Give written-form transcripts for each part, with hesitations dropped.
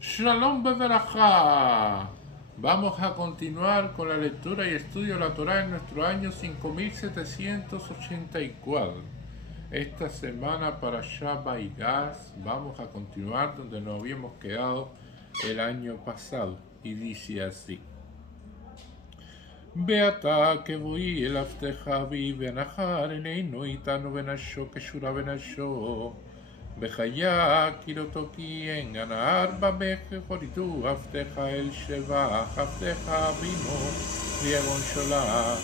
Shalom Beverajá. Vamos a continuar con la lectura y estudio de la Torá en nuestro año 5784. Esta semana para Shabbat y Gas vamos a continuar donde nos habíamos quedado el año pasado. Y dice así. Beata que voy el afteja vi benajar eneinu itanu benasho que shura benasho. בחיה כי לא תוקי גנר במך חוריתו עבדך אל שבח עבדך אבינו ויגון שולה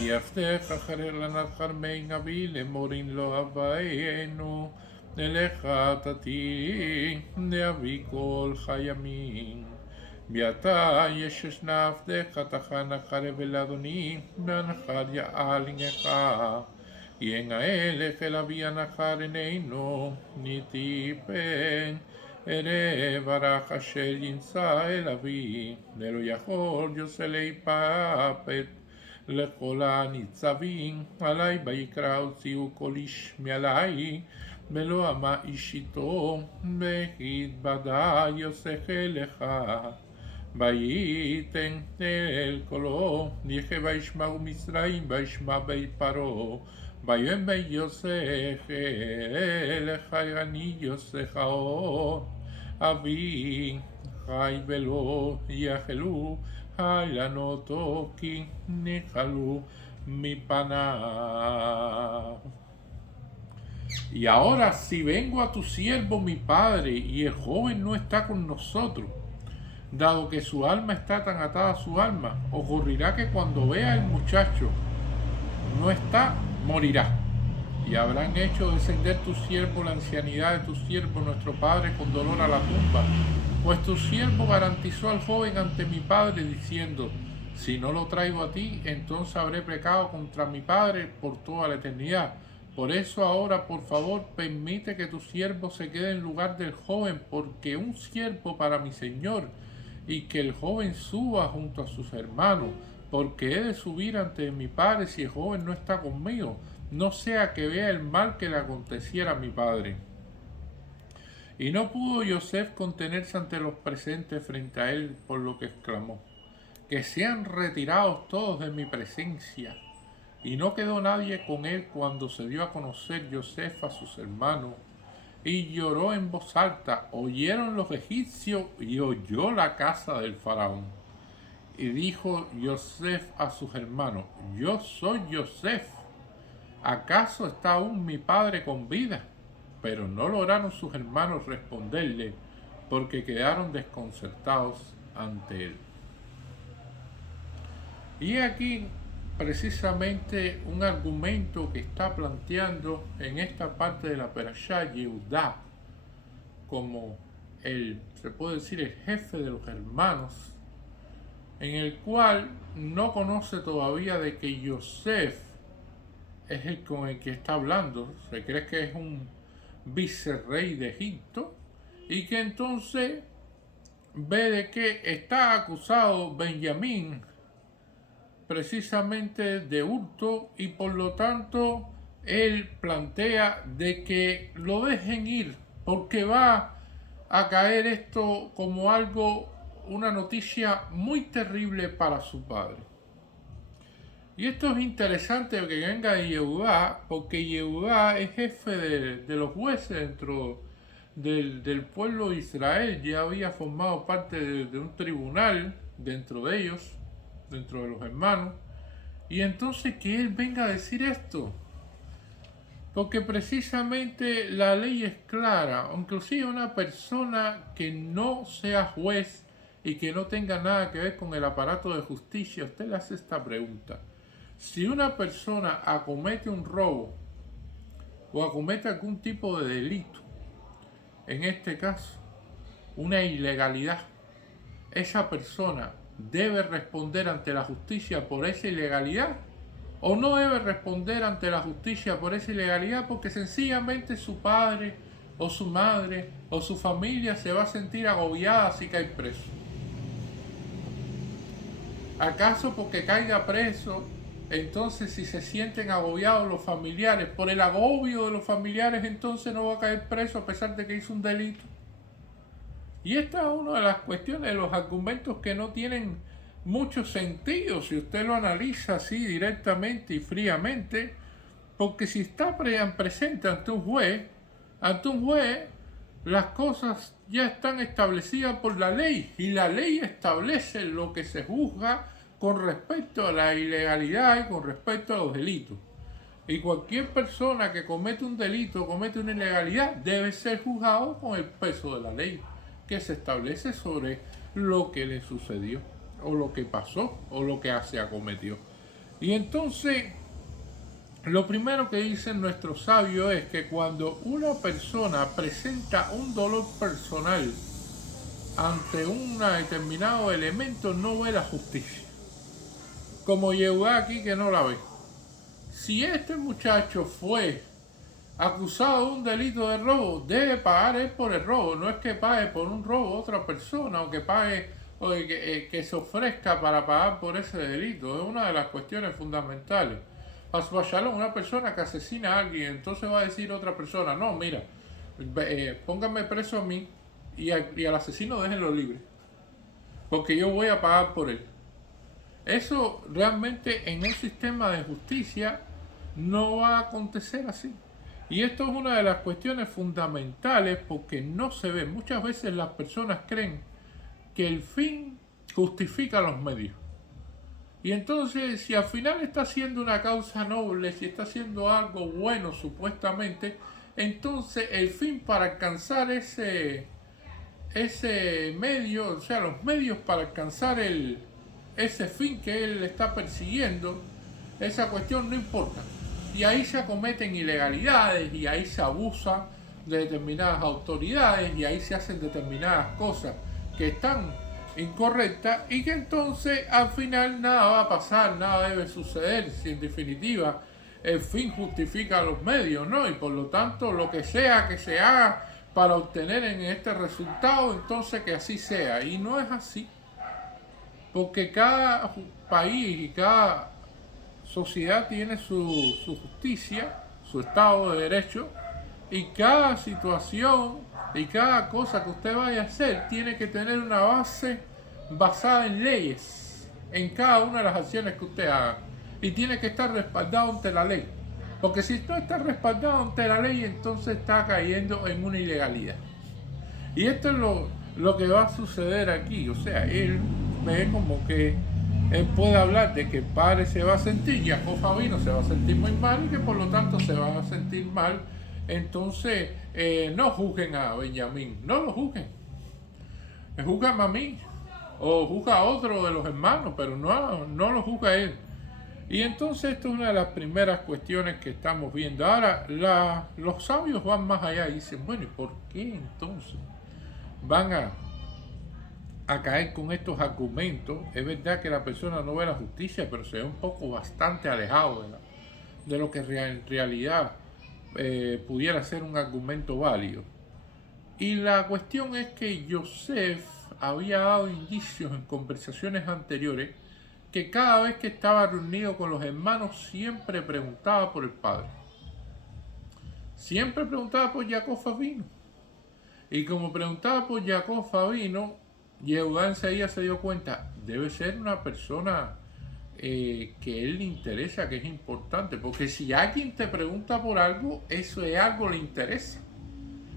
יבדך אחרי לנחר מי אבי למורין לא אבינו אליך תתי לאבי כל חיימים ביאתה יששנה עבדך תחנה חרב אל אדוני בהנחר יעל עמך y en él que la vianajar eneinu nitipen ere barach asher yinsa el avi nelo yachol yoselei papet לכל הניצבים עלי ויקרא הוציאו כל איש מעלי ולא אמה אישיתו והתבדה יוסך אליך וייתן אל קולו יחי וישמעו מצרים וישמע בית פרעה ויאמר יוסף אליך אני יוסף אבי חי ולא יאכלו הלנותו כי נחלו מפניו. Y ahora si vengo a tu siervo mi padre y el joven no está con nosotros, dado que su alma está tan atada a su alma, ocurrirá que cuando vea el muchacho no está, morirá. Y habrán hecho descender tu siervo la ancianidad de tu siervo nuestro padre con dolor a la tumba. Pues tu siervo garantizó al joven ante mi padre diciendo, si no lo traigo a ti, entonces habré pecado contra mi padre por toda la eternidad. Por eso ahora, por favor, permite que tu siervo se quede en lugar del joven, porque un siervo para mi señor, y que el joven suba junto a sus hermanos, porque he de subir ante mi padre si el joven no está conmigo, no sea que vea el mal que le aconteciera a mi padre. Y no pudo Yosef contenerse ante los presentes frente a él, por lo que exclamó, que sean retirados todos de mi presencia. Y no quedó nadie con él cuando se dio a conocer Yosef a sus hermanos, y lloró en voz alta. Oyeron los egipcios y oyó la casa del faraón. Y dijo Yosef a sus hermanos, yo soy Yosef, ¿acaso está aún mi padre con vida? Pero no lograron sus hermanos responderle, porque quedaron desconcertados ante él. Y aquí precisamente un argumento que está planteando en esta parte de la Perashá Yehudá, como se puede decir, el jefe de los hermanos, en el cual no conoce todavía de que Yosef es el con el que está hablando. Se cree que es un vicerrey de Egipto, y que entonces ve de que está acusado Benjamín precisamente de hurto, y por lo tanto él plantea de que lo dejen ir, porque va a caer esto como algo, una noticia muy terrible para su padre. Y esto es interesante que venga de Yehudá, porque Yehudá es jefe de los jueces dentro del pueblo de Israel. Ya había formado parte de un tribunal dentro de ellos, dentro de los hermanos. Y entonces que él venga a decir esto, porque precisamente la ley es clara. Inclusive una persona que no sea juez y que no tenga nada que ver con el aparato de justicia, usted le hace esta pregunta: si una persona acomete un robo o acomete algún tipo de delito, en este caso una ilegalidad, esa persona debe responder ante la justicia por esa ilegalidad, o no debe responder ante la justicia por esa ilegalidad porque sencillamente su padre o su madre o su familia se va a sentir agobiada si cae preso. ¿Acaso porque caiga preso, entonces si se sienten agobiados los familiares, por el agobio de los familiares, entonces no va a caer preso a pesar de que hizo un delito? Y esta es una de las cuestiones, de los argumentos que no tienen mucho sentido si usted lo analiza así directamente y fríamente, porque si está presente ante un juez, las cosas ya están establecidas por la ley y la ley establece lo que se juzga con respecto a la ilegalidad y con respecto a los delitos. Y cualquier persona que comete un delito, comete una ilegalidad, debe ser juzgado con el peso de la ley que se establece sobre lo que le sucedió, o lo que pasó, o lo que se acometió. Y entonces, lo primero que dicen nuestros sabios es que cuando una persona presenta un dolor personal ante un determinado elemento, no ve la justicia. Como Yehudá aquí que no la ve. Si este muchacho fue acusado de un delito de robo, debe pagar él por el robo. No es que pague por un robo a otra persona o que pague o que se ofrezca para pagar por ese delito. Es una de las cuestiones fundamentales. Una persona que asesina a alguien, entonces va a decir otra persona, no, mira, pónganme preso a mí y al asesino déjenlo libre, porque yo voy a pagar por él. Eso realmente en un sistema de justicia no va a acontecer así. Y esto es una de las cuestiones fundamentales porque no se ve. Muchas veces las personas creen que el fin justifica los medios. Y entonces, si al final está haciendo una causa noble, si está haciendo algo bueno supuestamente, entonces el fin para alcanzar ese medio, o sea, los medios para alcanzar ese fin que él está persiguiendo, esa cuestión no importa. Y ahí se cometen ilegalidades, y ahí se abusa de determinadas autoridades, y ahí se hacen determinadas cosas que están incorrectas, y que entonces al final nada va a pasar, nada debe suceder, si en definitiva el fin justifica los medios, ¿no? Y por lo tanto lo que sea que se haga para obtener en este resultado, entonces que así sea. Y no es así, porque cada país y cada sociedad tiene su justicia, su Estado de Derecho, y cada situación y cada cosa que usted vaya a hacer tiene que tener una base basada en leyes, en cada una de las acciones que usted haga, y tiene que estar respaldado ante la ley, porque si no está respaldado ante la ley, entonces está cayendo en una ilegalidad. Y esto es lo que va a suceder aquí. O sea, él ve como que él puede hablar de que el padre se va a sentir, Jacob Fabino se va a sentir muy mal y que por lo tanto se va a sentir mal. Entonces, no juzguen a Benjamín, no lo juzguen. Juzgan a mí o juzga a otro de los hermanos, pero no lo juzga a él. Y entonces esto es una de las primeras cuestiones que estamos viendo. Ahora, los sabios van más allá y dicen, bueno, ¿y por qué entonces van a caer con estos argumentos? Es verdad que la persona no ve la justicia, pero se ve un poco bastante alejado de lo que en realidad pudiera ser un argumento válido. Y la cuestión es que Yosef había dado indicios en conversaciones anteriores que cada vez que estaba reunido con los hermanos siempre preguntaba por el padre. Siempre preguntaba por Jacob Fabino. Y como preguntaba por Jacob Fabino, Yehudá enseguida se dio cuenta, debe ser una persona que él le interesa, que es importante. Porque si alguien te pregunta por algo, eso es algo le interesa.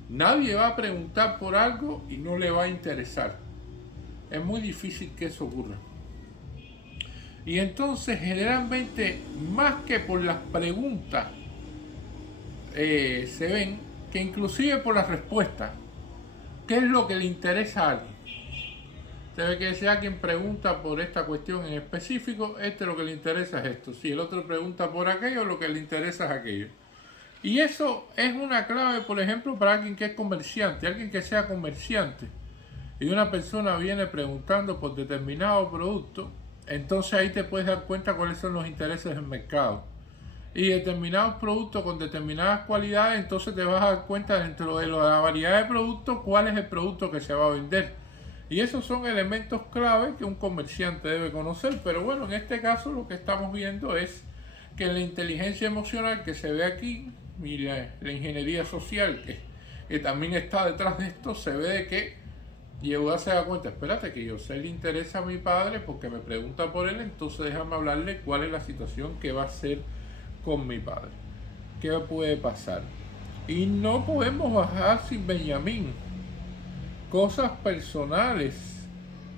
Nadie va a preguntar por algo y no le va a interesar. Es muy difícil que eso ocurra. Y entonces generalmente, más que por las preguntas, se ven que inclusive por las respuestas, ¿qué es lo que le interesa a alguien? Se ve que si alguien pregunta por esta cuestión en específico, lo que le interesa es esto. Si el otro pregunta por aquello, lo que le interesa es aquello. Y eso es una clave, por ejemplo, para alguien que es comerciante, alguien que sea comerciante, y una persona viene preguntando por determinado producto, entonces ahí te puedes dar cuenta cuáles son los intereses del mercado. Y determinados productos con determinadas cualidades, entonces te vas a dar cuenta dentro de la variedad de productos cuál es el producto que se va a vender. Y esos son elementos clave que un comerciante debe conocer. Pero bueno, en este caso lo que estamos viendo es que la inteligencia emocional que se ve aquí y la ingeniería social que también está detrás de esto, se ve de que Y Judá se da cuenta, espérate que yo sé le interesa a mi padre porque me pregunta por él, entonces déjame hablarle cuál es la situación que va a hacer con mi padre. ¿Qué puede pasar? Y no podemos bajar sin Benjamín. Cosas personales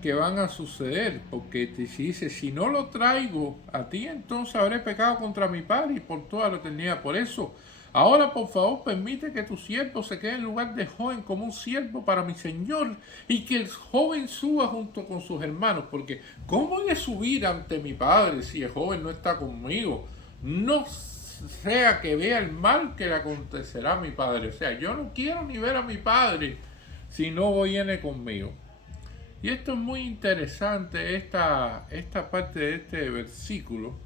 que van a suceder, porque si dice, si no lo traigo a ti, entonces habré pecado contra mi padre y por toda la eternidad. Por eso, ahora por favor permite que tu siervo se quede en lugar de joven como un siervo para mi señor, y que el joven suba junto con sus hermanos, porque ¿cómo he de subir ante mi padre si el joven no está conmigo? No sea que vea el mal que le acontecerá a mi padre. O sea, yo no quiero ni ver a mi padre si no viene conmigo. Y esto es muy interesante, esta parte de este versículo,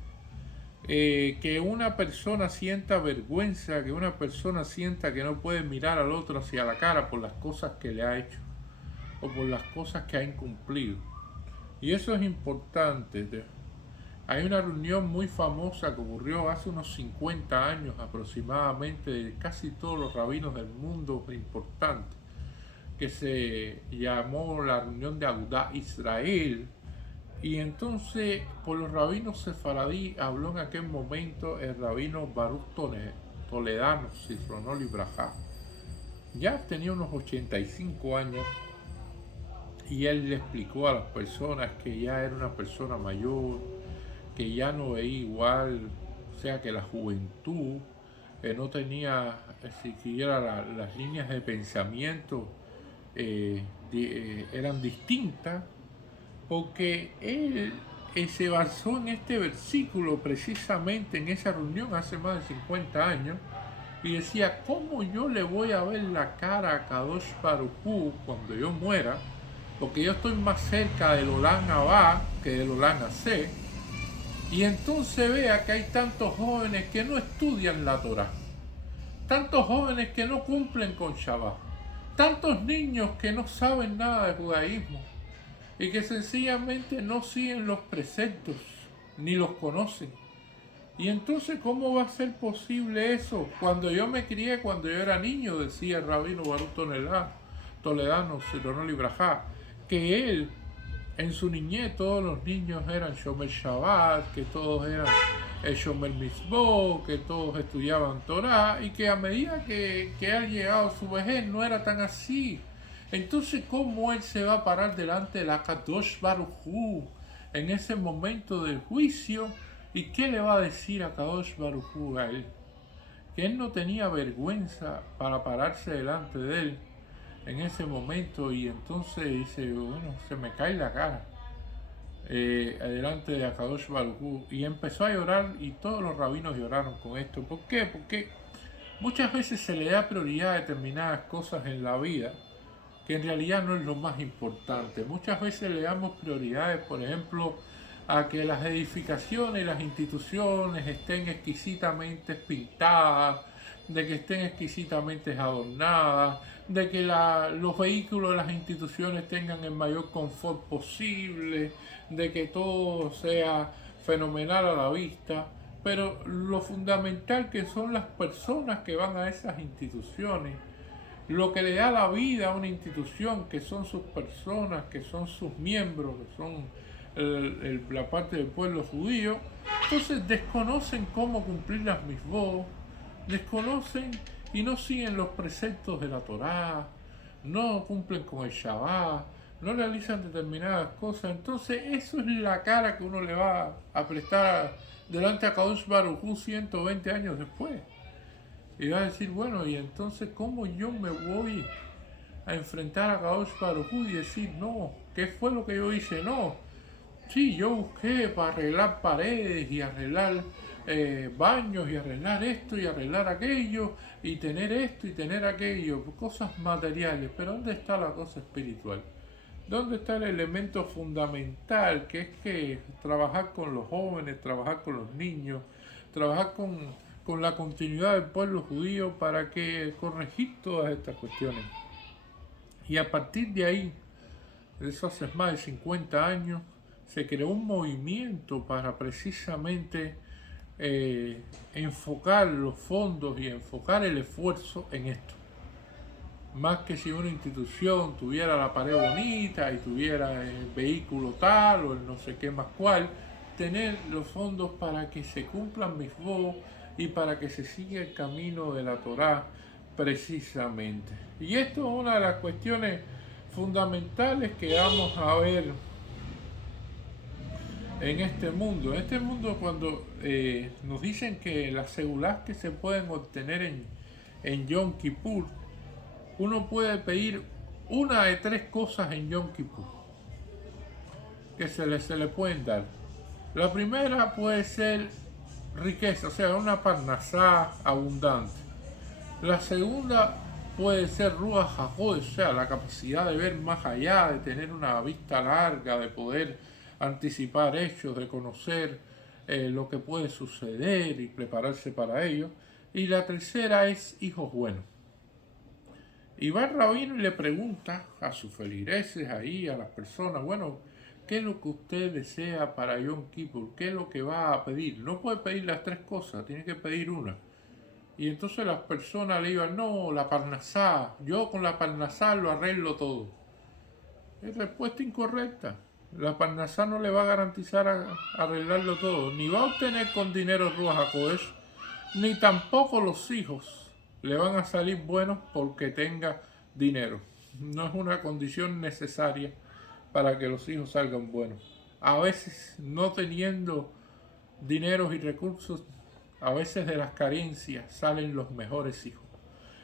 que una persona sienta vergüenza, que una persona sienta que no puede mirar al otro hacia la cara por las cosas que le ha hecho o por las cosas que ha incumplido. Y eso es importante. Hay una reunión muy famosa que ocurrió hace unos 50 años aproximadamente de casi todos los rabinos del mundo importantes, que se llamó la reunión de Agudá Israel. Y entonces, por los rabinos sefaradí, habló en aquel momento el rabino Baruch Toledano, Zifronol y Brajá. Ya tenía unos 85 años y él le explicó a las personas que ya era una persona mayor, que ya no veía igual, o sea que la juventud no tenía siquiera las líneas de pensamiento eran distintas, porque él se basó en este versículo precisamente en esa reunión hace más de 50 años y decía, ¿cómo yo le voy a ver la cara a Kadosh Baruj Hu cuando yo muera? Porque yo estoy más cerca del Olam Abba que del Olam Asé. Y entonces vea que hay tantos jóvenes que no estudian la Torah, tantos jóvenes que no cumplen con Shabbat, tantos niños que no saben nada de judaísmo y que sencillamente no siguen los preceptos ni los conocen. Y entonces, ¿cómo va a ser posible eso? Cuando yo me crié, cuando yo era niño, decía el rabino Baruch Toledano, Zifronol y Brajá, que él, en su niñez, todos los niños eran Shomer Shabbat, que todos eran Shomer Mitzvot, que todos estudiaban Torah, y que a medida que él llegado a su vejez no era tan así. Entonces, ¿cómo él se va a parar delante de la Kadosh Baruj Hu en ese momento del juicio? ¿Y qué le va a decir a Kadosh Baruj Hu a él? Que él no tenía vergüenza para pararse delante de él en ese momento, y entonces dice, bueno, se me cae la cara delante de Akadosh Baruj Hu, y empezó a llorar, y todos los rabinos lloraron con esto. ¿Por qué? Porque muchas veces se le da prioridad a determinadas cosas en la vida que en realidad no es lo más importante. Muchas veces le damos prioridades, por ejemplo, a que las edificaciones, las instituciones estén exquisitamente pintadas, de que estén exquisitamente adornadas, de que los vehículos de las instituciones tengan el mayor confort posible, de que todo sea fenomenal a la vista. Pero lo fundamental que son las personas que van a esas instituciones, lo que le da la vida a una institución, que son sus personas, que son sus miembros, que son la parte del pueblo judío. Entonces desconocen cómo cumplir las mitzvot, desconocen y no siguen los preceptos de la Torá, no cumplen con el Shabbat, no realizan determinadas cosas. Entonces eso es la cara que uno le va a prestar delante a Kadosh Baruj Hu 120 años después. Y va a decir, bueno, y entonces ¿cómo yo me voy a enfrentar a Kadosh Baruj Hu y decir, no, ¿qué fue lo que yo hice? No, sí, yo busqué para arreglar paredes y arreglar baños y arreglar esto y arreglar aquello y tener esto y tener aquello, cosas materiales, pero ¿dónde está la cosa espiritual? ¿Dónde está el elemento fundamental, que es que trabajar con los jóvenes, trabajar con los niños, trabajar con la continuidad del pueblo judío para que corregir todas estas cuestiones? Y a partir de ahí, de eso hace más de 50 años, se creó un movimiento para precisamente enfocar los fondos y enfocar el esfuerzo en esto. más que si una institución tuviera la pared bonita y tuviera el vehículo tal o el no sé qué más cual, tener los fondos para que se cumplan mis votos y para que se siga el camino de la Torá precisamente. Y esto es una de las cuestiones fundamentales que vamos a ver en este mundo. En este mundo cuando nos dicen que las segulás que se pueden obtener en Yom Kippur, uno puede pedir una de tres cosas en Yom Kippur que se le pueden dar. La primera puede ser riqueza, o sea, una parnasá abundante. La segunda puede ser Ruach HaKodesh, o sea, la capacidad de ver más allá, de tener una vista larga, de poder anticipar hechos, de conocer lo que puede suceder y prepararse para ello. Y la tercera es hijos buenos. Y va el rabino y le pregunta a sus feligreses ahí, a las personas, bueno, ¿qué es lo que usted desea para Yom Kippur? ¿Qué es lo que va a pedir? No puede pedir las tres cosas, tiene que pedir una. Y entonces las personas le iban, no, la parnasá, yo con la parnasá lo arreglo todo. Es respuesta incorrecta. La parnasá no le va a garantizar arreglarlo todo. Ni va a obtener con dinero Ruach HaKodesh, ni tampoco los hijos le van a salir buenos porque tenga dinero. No es una condición necesaria para que los hijos salgan buenos. A veces no teniendo dinero y recursos, a veces de las carencias salen los mejores hijos.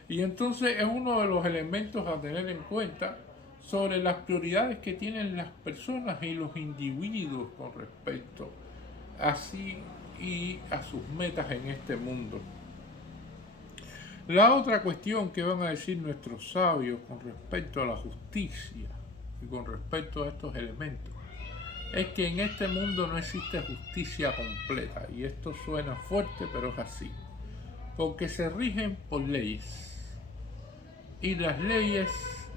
Y entonces es uno de los elementos a tener en cuenta sobre las prioridades que tienen las personas y los individuos con respecto así y a sus metas en este mundo. La otra cuestión que van a decir nuestros sabios con respecto a la justicia y con respecto a estos elementos es que en este mundo no existe justicia completa, y esto suena fuerte pero es así, porque se rigen por leyes y las leyes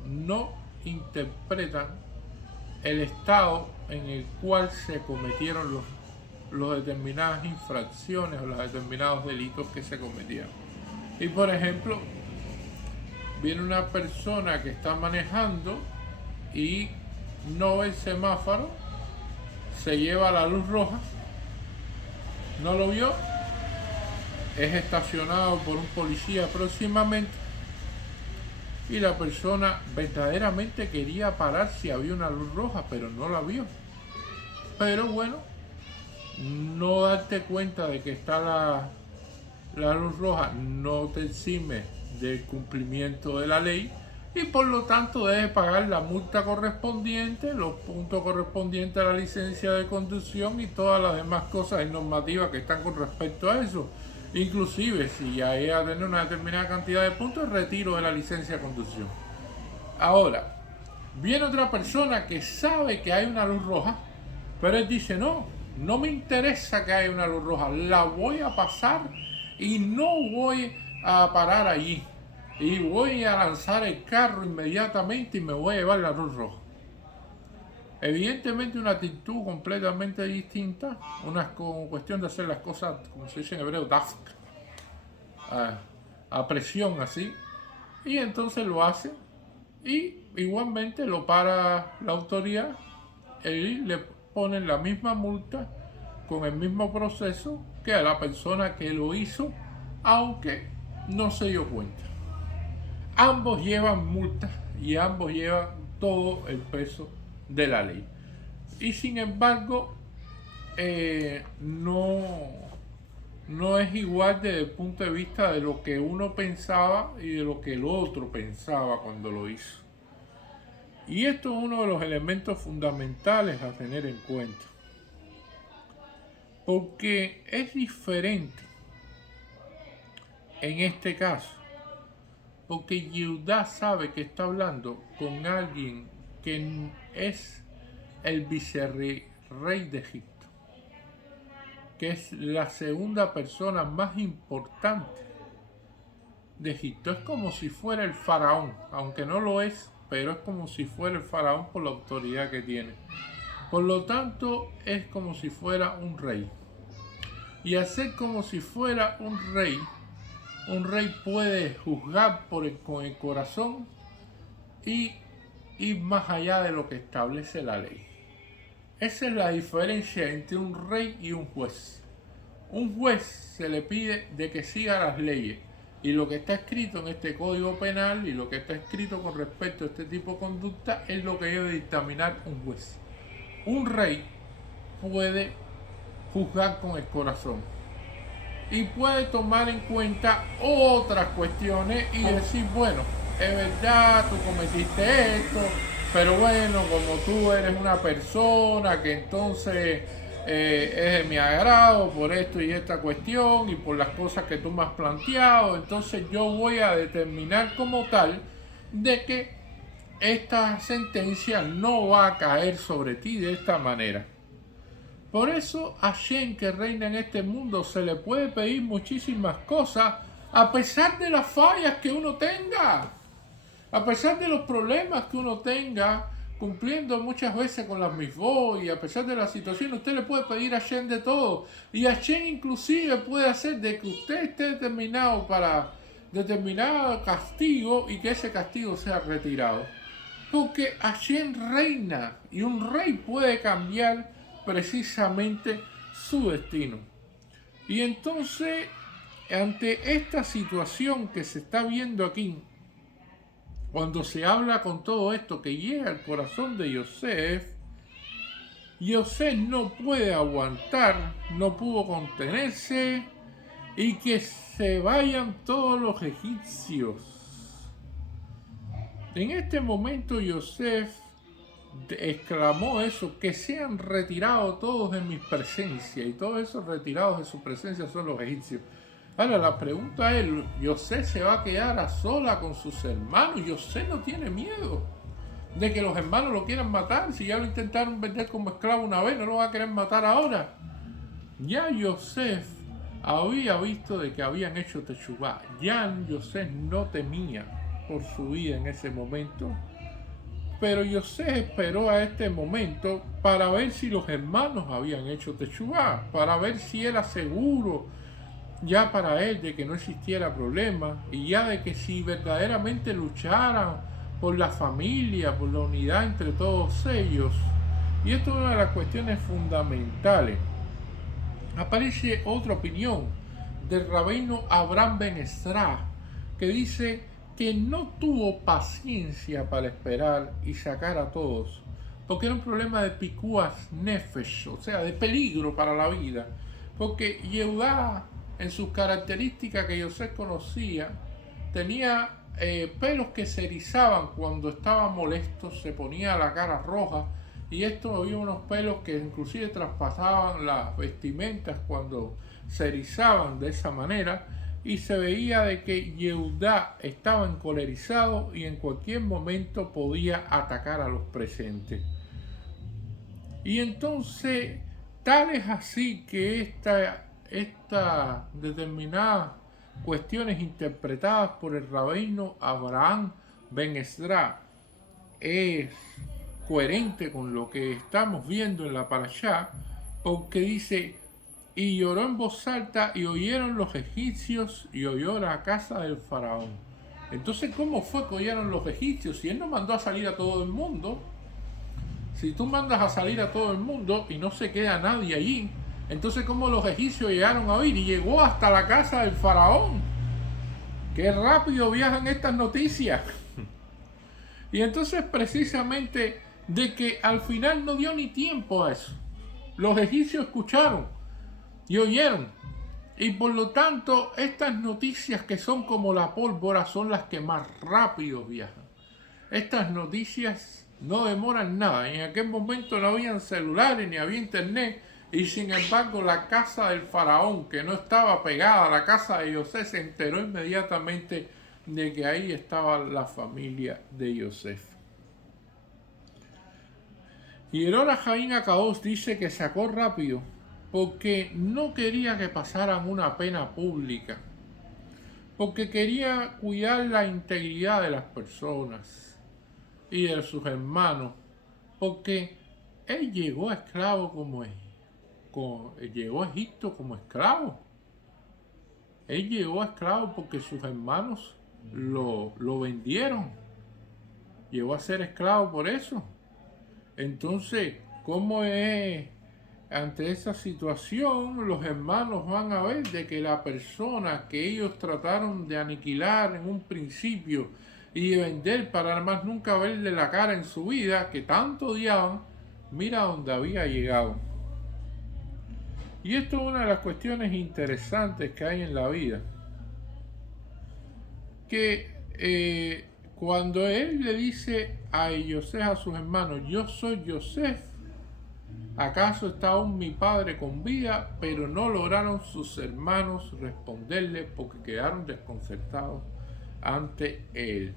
no interpretan el estado en el cual se cometieron los determinadas infracciones o los determinados delitos que se cometieron. Y por ejemplo, viene una persona que está manejando y no ve el semáforo, se lleva la luz roja, no lo vio, es estacionado por un policía próximamente y la persona verdaderamente quería parar si había una luz roja, pero no la vio. Pero bueno, no darte cuenta de que está la luz roja no te exime del cumplimiento de la ley y por lo tanto debes pagar la multa correspondiente, los puntos correspondientes a la licencia de conducción y todas las demás cosas normativas que están con respecto a eso. Inclusive si ya llega a tener una determinada cantidad de puntos, retiro de la licencia de conducción. Ahora, viene otra persona que sabe que hay una luz roja, pero él dice, no me interesa que haya una luz roja, la voy a pasar y no voy a parar allí. Y voy a lanzar el carro inmediatamente y me voy a llevar la luz roja. Evidentemente una actitud completamente distinta, una cuestión de hacer las cosas, como se dice en hebreo, dafk, a presión así. Y entonces lo hace y igualmente lo para la autoridad y le ponen la misma multa con el mismo proceso que a la persona que lo hizo, aunque no se dio cuenta. Ambos llevan multas y ambos llevan todo el peso de la ley. Y sin embargo, no es igual desde el punto de vista de lo que uno pensaba y de lo que el otro pensaba cuando lo hizo. Y esto es uno de los elementos fundamentales a tener en cuenta. Porque es diferente en este caso. Porque Yehudá sabe que está hablando con alguien que es el vicerrey de Egipto, que es la segunda persona más importante de Egipto. Es como si fuera el faraón, aunque no lo es, pero es como si fuera el faraón por la autoridad que tiene. Por lo tanto, es como si fuera un rey. Y hacer como si fuera un rey puede juzgar con el corazón y ir más allá de lo que establece la ley. Esa es la diferencia entre un rey y un juez. Un juez se le pide de que siga las leyes y lo que está escrito en este código penal y lo que está escrito con respecto a este tipo de conducta es lo que debe dictaminar un juez. Un rey puede juzgar con el corazón y puede tomar en cuenta otras cuestiones y decir, bueno, es verdad, tú cometiste esto, pero bueno, como tú eres una persona que entonces es de mi agrado por esto y esta cuestión y por las cosas que tú me has planteado, entonces yo voy a determinar como tal de que esta sentencia no va a caer sobre ti de esta manera. Por eso a Hashem, que reina en este mundo, se le puede pedir muchísimas cosas a pesar de las fallas que uno tenga, a pesar de los problemas que uno tenga, cumpliendo muchas veces con las mitzvot y a pesar de la situación, usted le puede pedir a Hashem de todo. Y Hashem inclusive puede hacer de que usted esté determinado para determinado castigo y que ese castigo sea retirado. Porque Hashem reina y un rey puede cambiar precisamente su destino. Y entonces, ante esta situación que se está viendo aquí, cuando se habla con todo esto que llega al corazón de Yosef, Yosef no puede aguantar, no pudo contenerse y que se vayan todos los egipcios. En este momento Yosef exclamó eso, que sean retirados todos de mi presencia, y todos esos retirados de su presencia son los egipcios. Ahora la pregunta es, ¿Yosef se va a quedar a sola con sus hermanos? Yosef no tiene miedo de que los hermanos lo quieran matar. Si ya lo intentaron vender como esclavo una vez, no lo va a querer matar ahora. Ya Yosef había visto de que habían hecho Teshuvá. Ya Yosef no temía por su vida en ese momento. Pero Yosef esperó a este momento para ver si los hermanos habían hecho Teshuvá, para ver si era seguro ya para él de que no existiera problema y ya de que si verdaderamente lucharan por la familia, por la unidad entre todos ellos. Y esto es una de las cuestiones fundamentales. Aparece otra opinión del rabino Abraham Ben Ezra que dice que no tuvo paciencia para esperar y sacar a todos, porque era un problema de pikuas nefesh, o sea, de peligro para la vida, porque Yehudá, en sus características que Yosef conocía, tenía pelos que se erizaban cuando estaba molesto, se ponía la cara roja, y esto había unos pelos que inclusive traspasaban las vestimentas cuando se erizaban de esa manera, y se veía de que Yehudá estaba encolerizado y en cualquier momento podía atacar a los presentes. Y entonces, tal es así que esta determinadas cuestiones interpretadas por el rabino Abraham Ben Ezra es coherente con lo que estamos viendo en la parashá, porque dice: y lloró en voz alta y oyeron los egipcios y oyó la casa del faraón. Entonces, ¿cómo fue que oyeron los egipcios? Si él no mandó a salir a todo el mundo, si tú mandas a salir a todo el mundo y no se queda nadie allí, entonces ¿cómo los egipcios llegaron a oír? Y llegó hasta la casa del faraón. Qué rápido viajan estas noticias. Y entonces precisamente de que al final no dio ni tiempo a eso. Los egipcios escucharon y oyeron. Y por lo tanto, estas noticias que son como la pólvora son las que más rápido viajan. Estas noticias no demoran nada. En aquel momento no habían celulares ni había internet. Y sin embargo, la casa del faraón, que no estaba pegada a la casa de Yosef, se enteró inmediatamente de que ahí estaba la familia de Yosef. Y el Ora Jaín Akaos dice que sacó rápido porque no quería que pasaran una pena pública, porque quería cuidar la integridad de las personas y de sus hermanos, porque él llegó a esclavo llegó a Egipto como esclavo. Él llegó a esclavo porque sus hermanos lo vendieron. llegó a ser esclavo por eso. Entonces, ¿cómo es ante esa situación? Los hermanos van a ver de que la persona que ellos trataron de aniquilar en un principio y de vender para más nunca verle la cara en su vida, que tanto odiaban, mira dónde había llegado. Y esto es una de las cuestiones interesantes que hay en la vida, que cuando él le dice a José, a sus hermanos, yo soy José, ¿acaso está aún mi padre con vida? Pero no lograron sus hermanos responderle porque quedaron desconcertados ante él.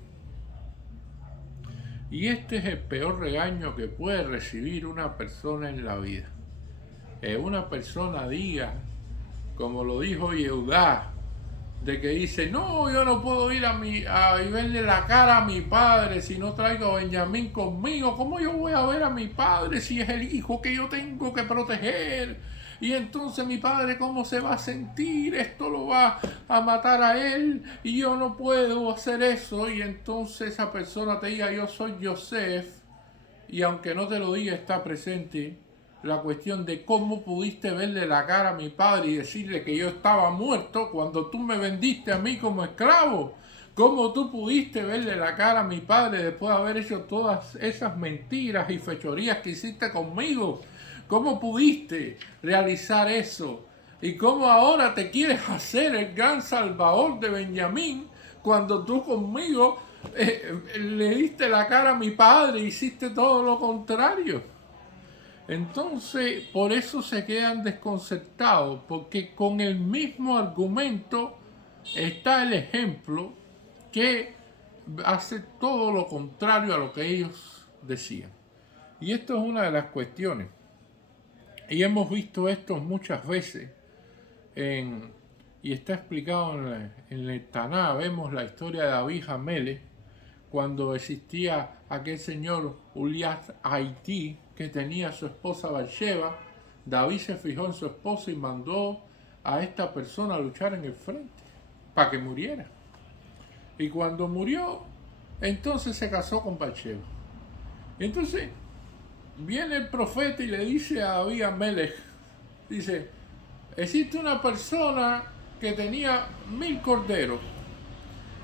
Y este es el peor regaño que puede recibir una persona en la vida. Que una persona diga, como lo dijo Yehudá, de que dice, no, yo no puedo ir a verle la cara a mi padre si no traigo a Benjamín conmigo. ¿Cómo yo voy a ver a mi padre si es el hijo que yo tengo que proteger? Y entonces mi padre, ¿cómo se va a sentir? Esto lo va a matar a él y yo no puedo hacer eso. Y entonces esa persona te diga, yo soy Joseph, y aunque no te lo diga, está presente la cuestión de cómo pudiste verle la cara a mi padre y decirle que yo estaba muerto cuando tú me vendiste a mí como esclavo. ¿Cómo tú pudiste verle la cara a mi padre después de haber hecho todas esas mentiras y fechorías que hiciste conmigo? ¿Cómo pudiste realizar eso? ¿Y cómo ahora te quieres hacer el gran salvador de Benjamín cuando tú conmigo le diste la cara a mi padre e hiciste todo lo contrario? Entonces, por eso se quedan desconcertados, porque con el mismo argumento está el ejemplo que hace todo lo contrario a lo que ellos decían. Y esto es una de las cuestiones. Y hemos visto esto muchas veces y está explicado en el Taná. Vemos la historia de David Hamelech, cuando existía aquel señor Ulias Haití, que tenía a su esposa Bathsheba. David se fijó en su esposa y mandó a esta persona a luchar en el frente para que muriera. Y cuando murió, entonces se casó con Bathsheba. Entonces viene el profeta y le dice a David Amelech, dice, existe una persona que tenía 1000 corderos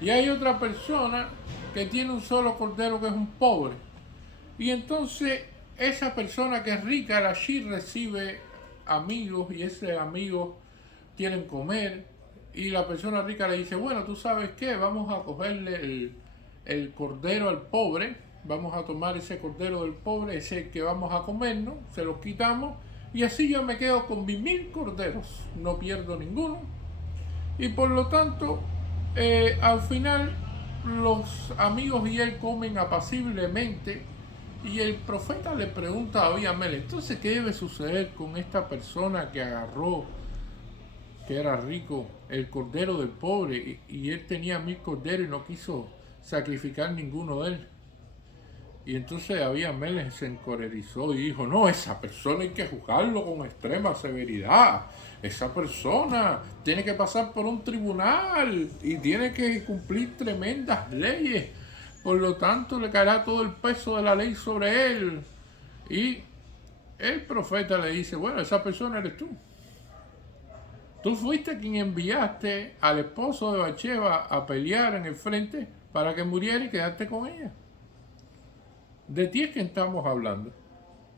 y hay otra persona que tiene un solo cordero que es un pobre. Y entonces esa persona que es rica, allí recibe amigos y ese amigo quieren comer y la persona rica le dice, bueno, tú sabes qué, vamos a cogerle el cordero al pobre, vamos a tomar ese cordero del pobre, ese que vamos a comernos, se los quitamos y así yo me quedo con mis 1000 corderos, no pierdo ninguno y por lo tanto al final los amigos y él comen apaciblemente. Y el profeta le pregunta a David Amelech, entonces, ¿qué debe suceder con esta persona que agarró, que era rico, el cordero del pobre, y él tenía 1000 corderos y no quiso sacrificar ninguno de él? Y entonces David Amelech se encolerizó y dijo, no, esa persona hay que juzgarlo con extrema severidad. Esa persona tiene que pasar por un tribunal y tiene que cumplir tremendas leyes. Por lo tanto, le caerá todo el peso de la ley sobre él. Y el profeta le dice, bueno, esa persona eres tú. Tú fuiste quien enviaste al esposo de Bathsheba a pelear en el frente para que muriera y quedarte con ella. De ti es que estamos hablando.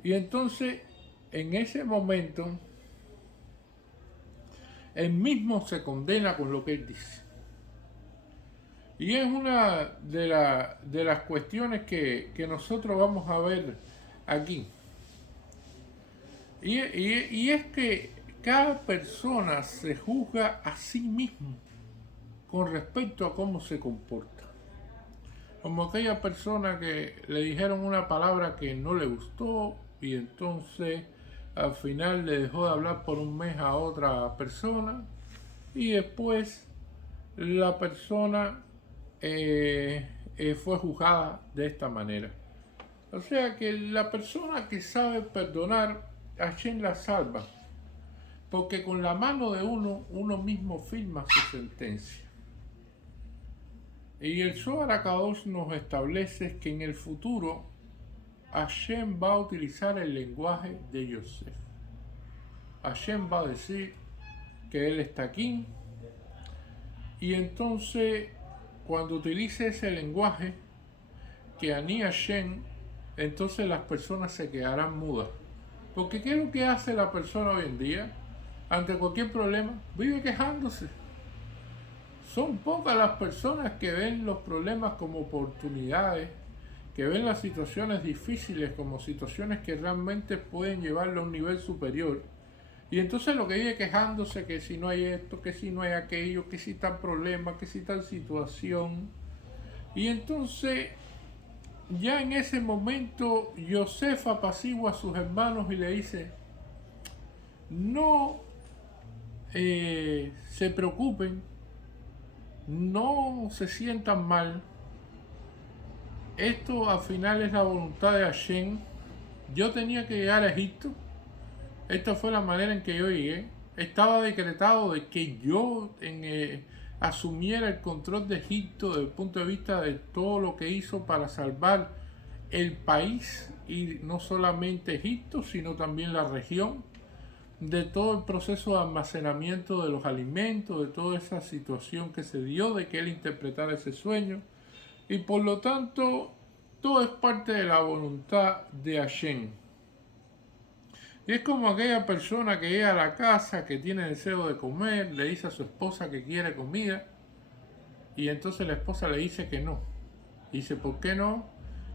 Y entonces, en ese momento, él mismo se condena con lo que él dice. Y es una de las cuestiones que nosotros vamos a ver aquí. Y es que cada persona se juzga a sí mismo con respecto a cómo se comporta. Como aquella persona que le dijeron una palabra que no le gustó y entonces al final le dejó de hablar por un mes a otra persona y después la persona fue juzgada de esta manera. O sea que la persona que sabe perdonar, Hashem la salva, porque con la mano de uno mismo firma su sentencia. Y el Zohar HaKadosh nos establece que en el futuro Hashem va a utilizar el lenguaje de Yosef. Hashem va a decir que él está aquí, y entonces cuando utilice ese lenguaje, que Ani Hashem, entonces las personas se quedarán mudas. Porque ¿qué es lo que hace la persona hoy en día? Ante cualquier problema, vive quejándose. Son pocas las personas que ven los problemas como oportunidades, que ven las situaciones difíciles como situaciones que realmente pueden llevarlo a un nivel superior. Y entonces lo que vive quejándose, que si no hay esto, que si no hay aquello, que si tal problema, que si tal situación. Y entonces ya en ese momento Yosef apacigua a sus hermanos y le dice, no se preocupen, no se sientan mal, esto al final es la voluntad de Hashem, yo tenía que llegar a Egipto, esta fue la manera en que yo llegué, estaba decretado de que yo asumiera el control de Egipto desde el punto de vista de todo lo que hizo para salvar el país, y no solamente Egipto, sino también la región, de todo el proceso de almacenamiento de los alimentos, de toda esa situación que se dio, de que él interpretara ese sueño, y por lo tanto todo es parte de la voluntad de Hashem. Y es como aquella persona que llega a la casa, que tiene deseo de comer, le dice a su esposa que quiere comida, y entonces la esposa le dice que no. Dice, ¿por qué no?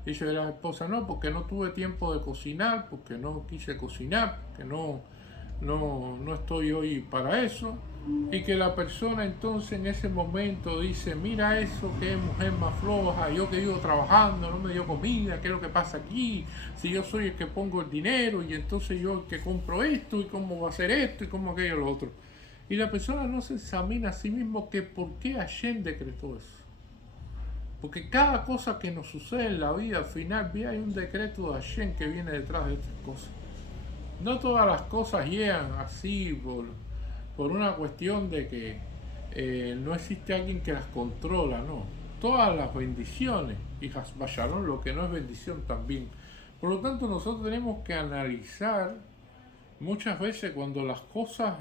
Dice la esposa, no, porque no tuve tiempo de cocinar, porque no quise cocinar, porque no estoy hoy para eso. Y que la persona entonces en ese momento dice, mira eso, que mujer más floja, yo que vivo trabajando, no me dio comida, ¿qué es lo que pasa aquí? Si yo soy el que pongo el dinero, y entonces yo el que compro esto, y cómo va a ser esto, y cómo aquello, lo otro. Y la persona no se examina a sí mismo que por qué Hashem decretó eso. Porque cada cosa que nos sucede en la vida, al final hay un decreto de Hashem que viene detrás de estas cosas. No todas las cosas llegan así por una cuestión de que no existe alguien que las controla, no. Todas las bendiciones, y Hasbashalom, lo que no es bendición también. Por lo tanto, nosotros tenemos que analizar muchas veces cuando las cosas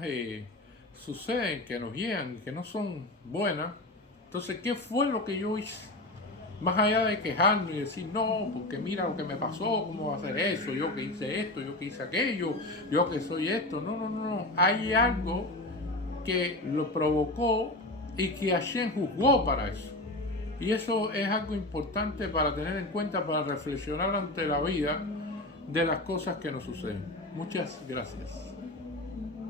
suceden, que nos llegan, que no son buenas. Entonces, ¿qué fue lo que yo hice? Más allá de quejarme y decir, no, porque mira lo que me pasó, cómo va a ser eso, yo que hice esto, yo que hice aquello, yo que soy esto. No. Hay algo que lo provocó y que Hashem juzgó para eso. Y eso es algo importante para tener en cuenta, para reflexionar ante la vida de las cosas que nos suceden. Muchas gracias.